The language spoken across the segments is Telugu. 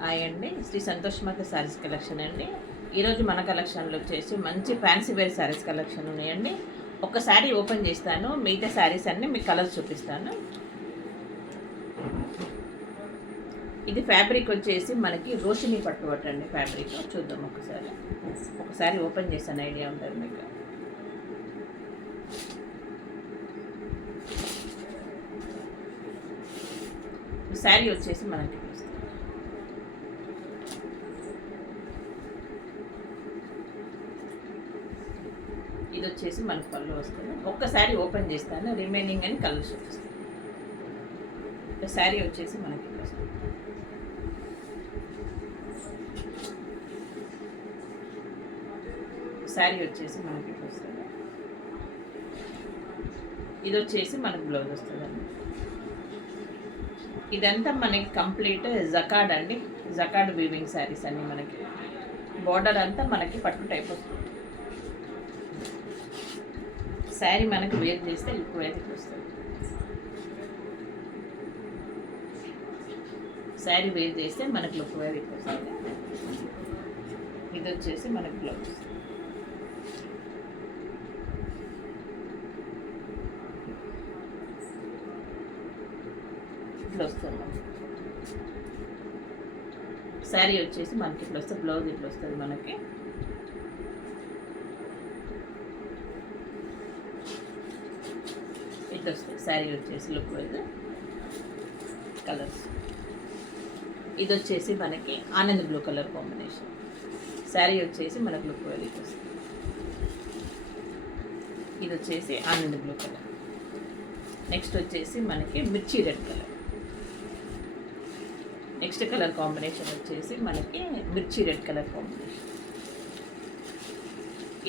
హాయ్ అండి, శ్రీ సంతోష్ మాత శారీస్ కలెక్షన్ అండి. ఈరోజు మన కలెక్షన్లో వచ్చేసి మంచి ఫ్యాన్సీ వేర్ శారీస్ కలెక్షన్ ఉన్నాయండి. ఒక శారీ ఓపెన్ చేస్తాను, మిగతా శారీస్ అన్నీ మీకు కలర్స్ చూపిస్తాను. ఇది ఫ్యాబ్రిక్ వచ్చేసి మనకి రోషిని పట్టు అండి. ఫ్యాబ్రిక్ చూద్దాం ఒకసారి ఓపెన్ చేస్తాను, ఐడియా ఉంటుంది మీకు. శారీ వచ్చేసి మనకి ఇది వచ్చేసి మనకు పళ్ళు వస్తుంది. ఒక్కసారి ఓపెన్ చేస్తాను, రిమైనింగ్ అని కలర్స్ చూపిస్తాను. శారీ వచ్చేసి మనకి వస్తుంది. శారీ వచ్చేసి మనకి వస్తుంది. ఇది వచ్చేసి మనకు బ్లౌజ్ వస్తుందండి. ఇదంతా మనకి కంప్లీట్ జకాడ్ అండి. జకాడ్ వీవింగ్ శారీస్ అన్నీ మనకి. బోర్డర్ అంతా మనకి పట్టు టైప్ వస్తుంది. శారీ మనకి వేర్ చేస్తే లుక్ వేర్కి వస్తుంది. శారీ వేర్ చేస్తే మనకి లుక్ వేర్కి వస్తుంది. ఇది వచ్చేసి మనకి బ్లౌజ్. ఇట్లా వస్తుంది. శారీ వచ్చేసి మనకి ఇట్లా వస్తుంది. బ్లౌజ్ ఇట్లా వస్తుంది మనకి. ఇట్లా వస్తుంది శారీ వచ్చేసి లుక్ వైజ్. కలర్స్ ఇది వచ్చేసి మనకి Anand blue colour combination. Sari వచ్చేసి మనకు లుక్ వైజ్ ఇట్లా వస్తుంది. ఇది వచ్చేసి ఆనంద్ బ్లూ కలర్. నెక్స్ట్ వచ్చేసి మనకి మిర్చి red colour. Next colour combination వచ్చేసి మనకి మిర్చి రెడ్ కలర్ కాంబినేషన్.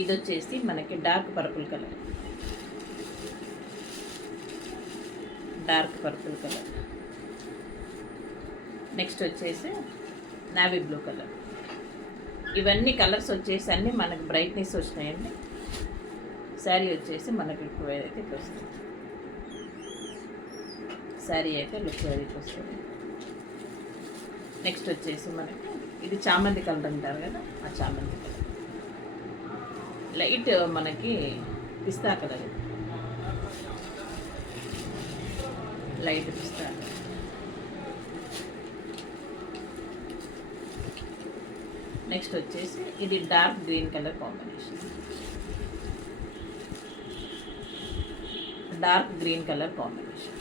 ఇది వచ్చేసి మనకి dark purple colour. Dark purple colour. Next వచ్చేసి నావీ బ్లూ కలర్. ఇవన్నీ కలర్స్ వచ్చేసి అన్నీ మనకి బ్రైట్నెస్ వచ్చినాయండి. శారీ వచ్చేసి మనకి లుక్ అయితే ఇట్లా వస్తుంది. శారీ అయితే లుక్ అయితే వస్తుంది. నెక్స్ట్ వచ్చేసి మనకి ఇది చామంతి కలర్ అంటారు కదా, ఆ చామంతి కలర్. లైట్ మనకి పిస్తా కలర్. లైట్ పిస్తా. నెక్స్ట్ వచ్చేసి ఇది dark green colour combination. Dark green colour combination.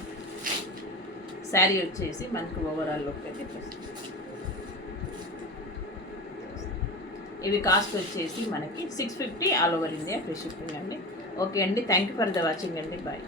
Sari వచ్చేసి మనకు ఓవరాల్ లుక్ అయితే వస్తుంది. ఇవి కాస్ట్ వచ్చేసి మనకి 650 all over India free shipping అండి. ఓకే అండి, thank you for the watching అండి. బాయ్.